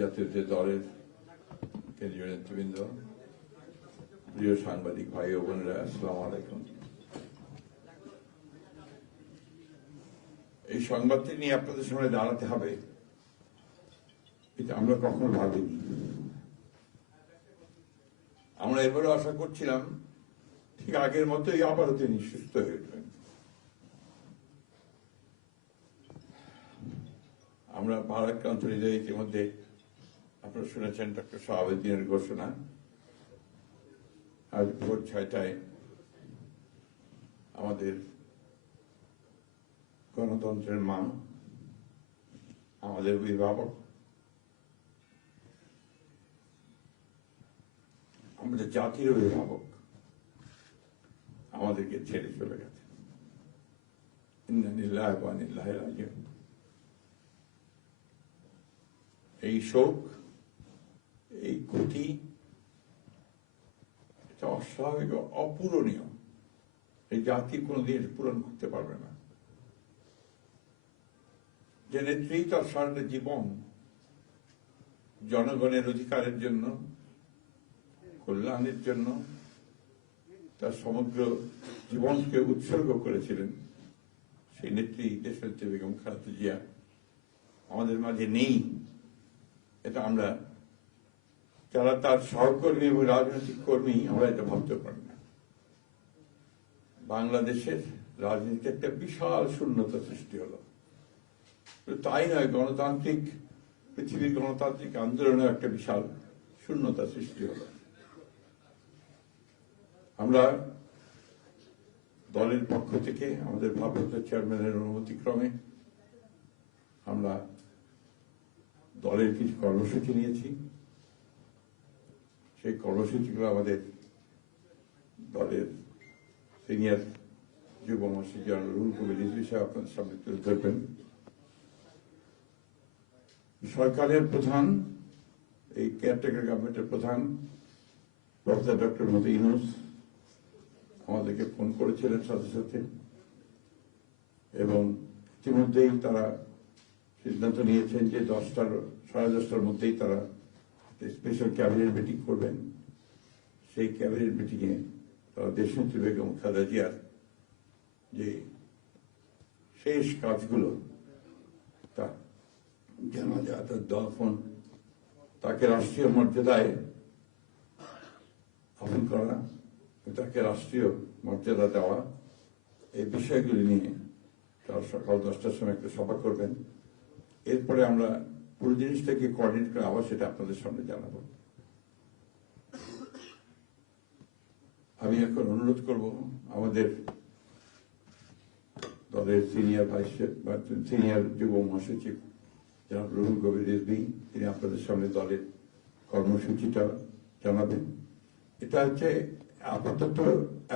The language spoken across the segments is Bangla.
জাতীয় দলের কেন্দ্রীয় নেতৃবৃন্দ, প্রিয় সাংবাদিক ভাই ও বোনেরা, আসসালামু আলাইকুম। এই সংবাদটি নিয়ে আপনাদের সামনে দাঁড়াতে হবে, এটা আমরা কখনো ভাবিনি। আমরা এবারও আশা করছিলাম ঠিক আগের মতোই আবারও তিনি সুস্থ হয়ে উঠবেন। আমরা ভারাক্রান্ত হৃদয়ে ইতিমধ্যে আপনারা শুনেছেন ডক্টর শাহাবুদ্দিনের ঘোষণা। আজ ভোর 6টায় আমাদের গণতন্ত্রের মা, আমাদের অভিভাবক, আমাদের জাতির অভিভাবক আমাদেরকে ছেড়ে চলে গেছে। ইন্না লিল্লাহি ওয়া ইন্না ইলাইহি রাজিউন। এই শোক, এই ক্ষতি, এটা অস্বাভাবিক, অপূরণীয়। এই জাতি কোনোদিন পূরণ করতে পারবে না। যে নেত্রী তার সারাটা জীবন জনগণের অধিকারের জন্য, কল্যাণের জন্য তার সমগ্র জীবনকে উৎসর্গ করেছিলেন, সেই নেত্রী দেশনেত্রী বেগম খালেদা জিয়া আমাদের মাঝে নেই। এটা আমরা যারা তার সহকর্মী এবং রাজনৈতিক কর্মী, আমরা এটা ভাবতে পারি না। বাংলাদেশের রাজনীতিতে একটা বিশাল শূন্যতা সৃষ্টি হলো। তাই নয়, পৃথিবীর গণতান্ত্রিক আন্দোলনে একটা বিশাল শূন্যতা সৃষ্টি হলো। আমরা দলের পক্ষ থেকে আমাদের ভারপ্রাপ্ত চেয়ারম্যানের অনুমতিক্রমে আমরা দলের কিছু কর্মসূচি নিয়েছি। সেই কর্মসূচিগুলো আমাদের দলের সিনিয়র যুব মহাসচিব জেনারেল রুহুল কবির রিজভী সাহেব আপনাদের সামনে তুলে ধরবেন। সরকারের প্রধান, এই কেয়ারটেকার গভর্নমেন্টের প্রধান প্রফেসর ডক্টর মোহাম্মদ ইউনূস আমাদেরকে ফোন করেছিলেন সাথে সাথে, এবং ইতিমধ্যেই তারা সিদ্ধান্ত নিয়েছেন যে 10টার মধ্যেই তারা স্পেশাল ক্যাবিনেট মিটিং করবেন। সেই ক্যাবিনেট মিটিংয়ে তারা দেশনেত্রী বেগম খালেদা জিয়ার যে শেষ কাজগুলো, তা জানাজা, তার দফন, তাকে রাষ্ট্রীয় মর্যাদায় দাফন করা, তাকে রাষ্ট্রীয় মর্যাদা দেওয়া, এই বিষয়গুলি নিয়ে তারা সকাল 10টার সময় একটা সভা করবেন। এরপরে আমরা পুরো জিনিসটাকে কোঅর্ডিনেট করে আবার সেটা আপনাদের সামনে জানাবো। আমি এখন অনুরোধ করব আমাদের দলের সিনিয়র যুব মহাসচিব জনাব রুহুল কবির রিজভী, তিনি আপনাদের সামনে দলের কর্মসূচিটা জানাবেন। এটা হচ্ছে আপাতত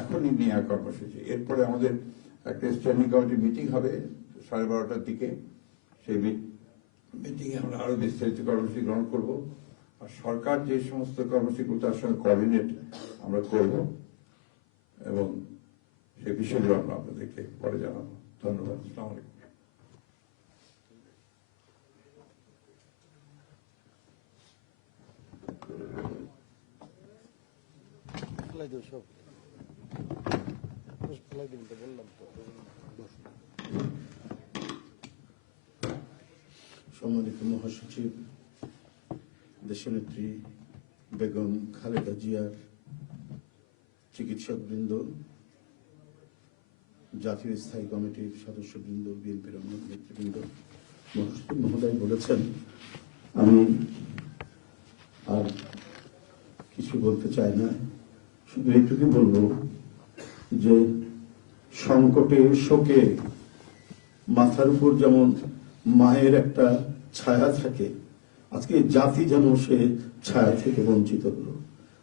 এখনই নেওয়া কর্মসূচি। এরপরে আমাদের একটা স্ট্যান্ডিং কমিটি মিটিং হবে 12:30টার দিকে। সেই মিটিংয়ে আমরা আরো বিস্তারিত কর্মসূচি গ্রহণ করব। আর সরকার যে সমস্ত কর্মসূচিগুলো তার সঙ্গে কোঅর্ডিনেট আমরা করব, এবং সেই বিষয়গুলো আমরা আপনাদেরকে পরে জানাবো। ধন্যবাদ। আসসালামু আলাইকুম। সম্মানিত মহাসচিব, দেশনেত্রী বেগম খালেদা জিয়ার চিকিৎসকবৃন্দ, জাতীয় স্থায়ী কমিটির সদস্যবৃন্দ, বিএনপির অন্য নেতৃবৃন্দ, মহাসচিব মহোদয় বলেছেন, আমি আর কিছু বলতে চাই না। শুধু এইটুকু বলবো যে সংকটে, শোকে মাথার উপর যেমন মায়ের একটা ছায়া থাকে, আজকে জাতি যেন সে ছায়া থেকে বঞ্চিত হলো।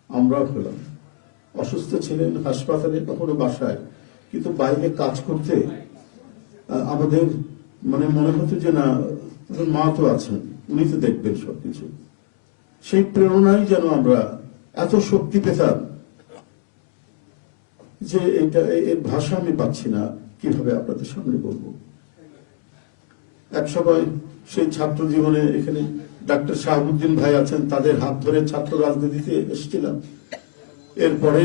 আমরা হলাম, অসুস্থ ছিলেন হাসপাতালে, কখনো বাসায়, কিন্তু বাইরে কাজ করতে আমাদের মনে হতো যে না, মা তো আছেন, উনি তো দেখবেন সবকিছু। সেই প্রেরণায় যেন আমরা এত শক্তি পেতাম যে এর ভাষা আমি পাচ্ছি না কিভাবে আপনাদের সামনে বলবো। এক সময় সেই ছাত্র জীবনে এখানে ডাক্তার শাহাবুদ্দিন ভাই আছেন, তাদের হাত ধরে ছাত্র রাজনীতিতে এসেছিলাম। এরপরে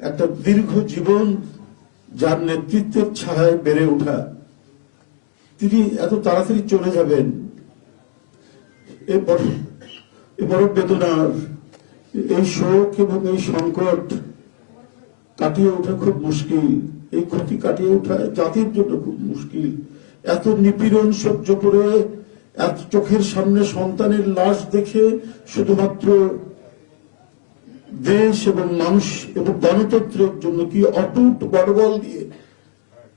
একটা দীর্ঘ জীবন যার নেতৃত্বের ছায়ায় বেড়ে ওঠা, তিনি এত তাড়াতাড়ি চলে যাবেন, এ বড় বেদনার। এই শোক এবং এই সংকট কাটিয়ে ওঠা খুব মুশকিল, এই ক্ষতি কাটিয়ে ওঠা জাতির জন্য খুব মুশকিল। এত নিপীড়ন সহ্য করে, এত চোখের সামনে সন্তানের লাশ দেখে শুধুমাত্র দেশ এবং মানুষ এবং গণতন্ত্রের জন্য কি অটুট বড়বল দিয়ে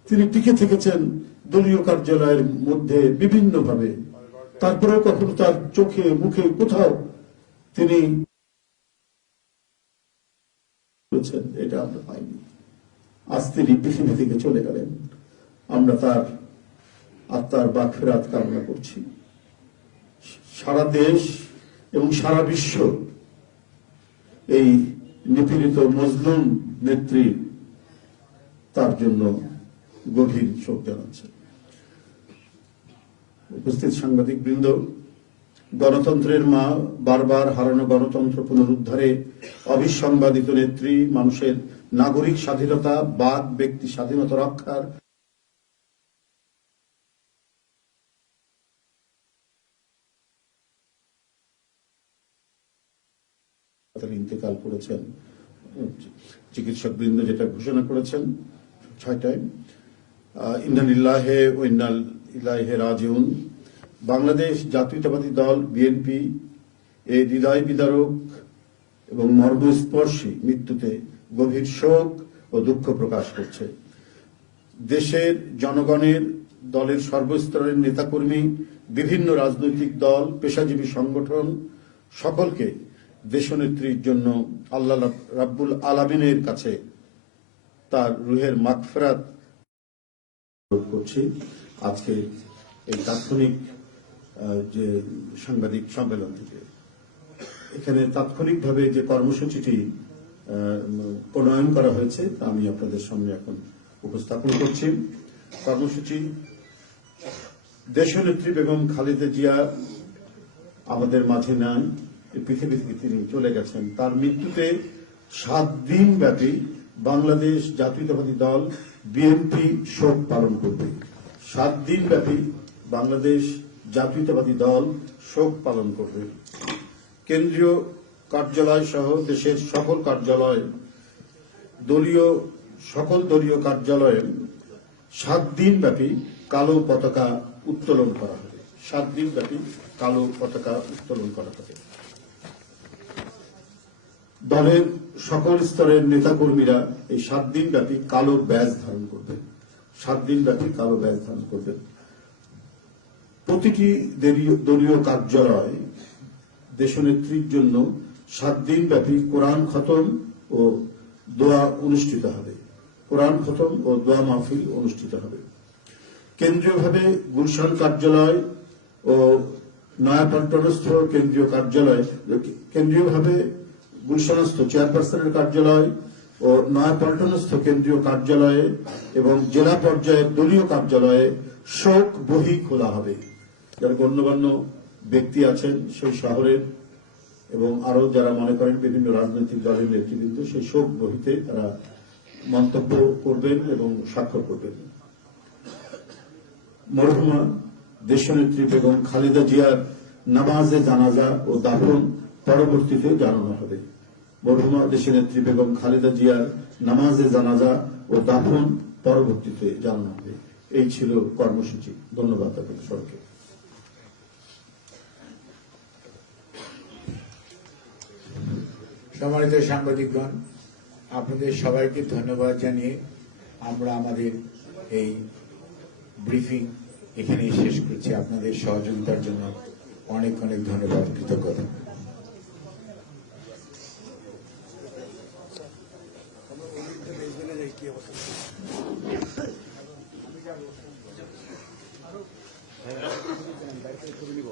তিনি টিকে থেকেছেন দলীয় কার্যালয়ের মধ্যে বিভিন্ন ভাবে। তারপরেও কখনো তার চোখে মুখে কোথাও তিনি এটা আমরা পাইনি। আজ তিনি পৃথিবী থেকে চলে গেলেন, আমরা তার আত্মার মাগফিরাত কামনা করছি। সারা দেশ এবং সারা বিশ্ব এই নিপীড়িত মজলুম নেত্রী তার জন্য গভীর শোক জানাচ্ছে। উপস্থিত সাংবাদিক বৃন্দ, গণতন্ত্রের মা, বারবার হারানো গণতন্ত্র পুনরুদ্ধারে অবিসংবাদিত নেত্রী, মানুষের নাগরিক স্বাধীনতা, বাক ব্যক্তি স্বাধীনতা রক্ষার ইন্তেকাল করেছেন। চিকিৎসক বৃন্দ যেটা ঘোষণা করেছেন 6টায়, ইন্না লিল্লাহি ওয়া ইন্না ইলাইহি রাজিউন। বাংলাদেশ জাতীয়তাবাদী দল বিএনপি এই হৃদয় বিদারক এবং মর্মস্পর্শী মৃত্যুতে গভীর শোক ও দুঃখ প্রকাশ করছে। দেশের জনগণের, দলের সর্বস্তরের নেতাকর্মী, বিভিন্ন রাজনৈতিক দল, পেশাজীবী সংগঠন সকলকে দেশনেত্রীর জন্য আল্লাহ রাব্বুল আলামিনের কাছে তার রুহের মাগফিরাত করছি। আজকে এই তাৎক্ষণিক যে সাংবাদিক সম্মেলন থেকে এখানে তাৎক্ষণিকভাবে যে কর্মসূচিটি প্রণয়ন করা হয়েছে তা আমি আপনাদের সামনে এখন উপস্থাপন করছি। কর্মসূচি: দেশনেত্রী বেগম খালেদা জিয়া আমাদের মাঝে নাই, পৃথিবী থেকে তিনি চলে গেছেন। তার মৃত্যুতে 7 দিন ব্যাপী বাংলাদেশ জাতীয়তাবাদী দল বিএনপি শোক পালন করবে। 7 দিন ব্যাপী বাংলাদেশ জাতীয়তাবাদী দল শোক পালন করবে। কেন্দ্রীয় কার্যালয় সহ দেশের সকল কার্যালয়, সকল দলীয় কার্যালয়ে 7 দিন ব্যাপী কালো পতাকা উত্তোলন করা হবে। 7 দিন ব্যাপী কালো পতাকা উত্তোলন করা হবে। দলের সকল স্তরের নেতাকর্মীরা এই 7 দিন ব্যাপী কালো ব্যাজ ধারণ করবেন। 7 দিন ব্যাপী কালো ব্যাজ ধারণ করবেন। প্রতিটি দলীয় কার্যালয় দেশনেত্রীর জন্য 7 দিন ব্যাপী কোরআন খতম ও দোয়া অনুষ্ঠিত হবে। কোরআন খতম ও দোয়া মাহফিল অনুষ্ঠিত হবে। কেন্দ্রীয়ভাবে গুলশান কার্যালয় ও নয়াপল্টনস্থ কেন্দ্রীয় কার্যালয়, কেন্দ্রীয়ভাবে গুলশানস্থ চেয়ারপারসনের কার্যালয় ও নয়াপল্টনস্থ কেন্দ্রীয় কার্যালয়ে এবং জেলা পর্যায়ের দলীয় কার্যালয়ে শোক বহি খোলা হবে। যারা গণ্যমান্য ব্যক্তি আছেন সেই শহরের এবং আরো যারা মনে করেন বিভিন্ন রাজনৈতিক দলের নেতৃবৃন্দ, সেই শোক বহিতে তারা মন্তব্য করবেন এবং স্বাক্ষর করবেন। মরহুমা দেশনেত্রী বেগম খালেদা জিয়ার নামাজে জানাজা ও দাফন পরবর্তীতে জানানো হবে। মরহুমা দেশনেত্রী বেগম খালেদা জিয়ার নামাজে জানাজা ও দাফন পরবর্তীতে জানানো হবে। এই ছিল কর্মসূচি। ধন্যবাদ আপনাদের সবাইকে। সম্মানিত সাংবাদিকগণ, আপনাদের সবাইকে ধন্যবাদ জানিয়ে আমরা আমাদের এই ব্রিফিং এখানেই শেষ করছি। আপনাদের সহযোগিতার জন্য অনেক অনেক ধন্যবাদ, কৃতজ্ঞতা। করে নিব।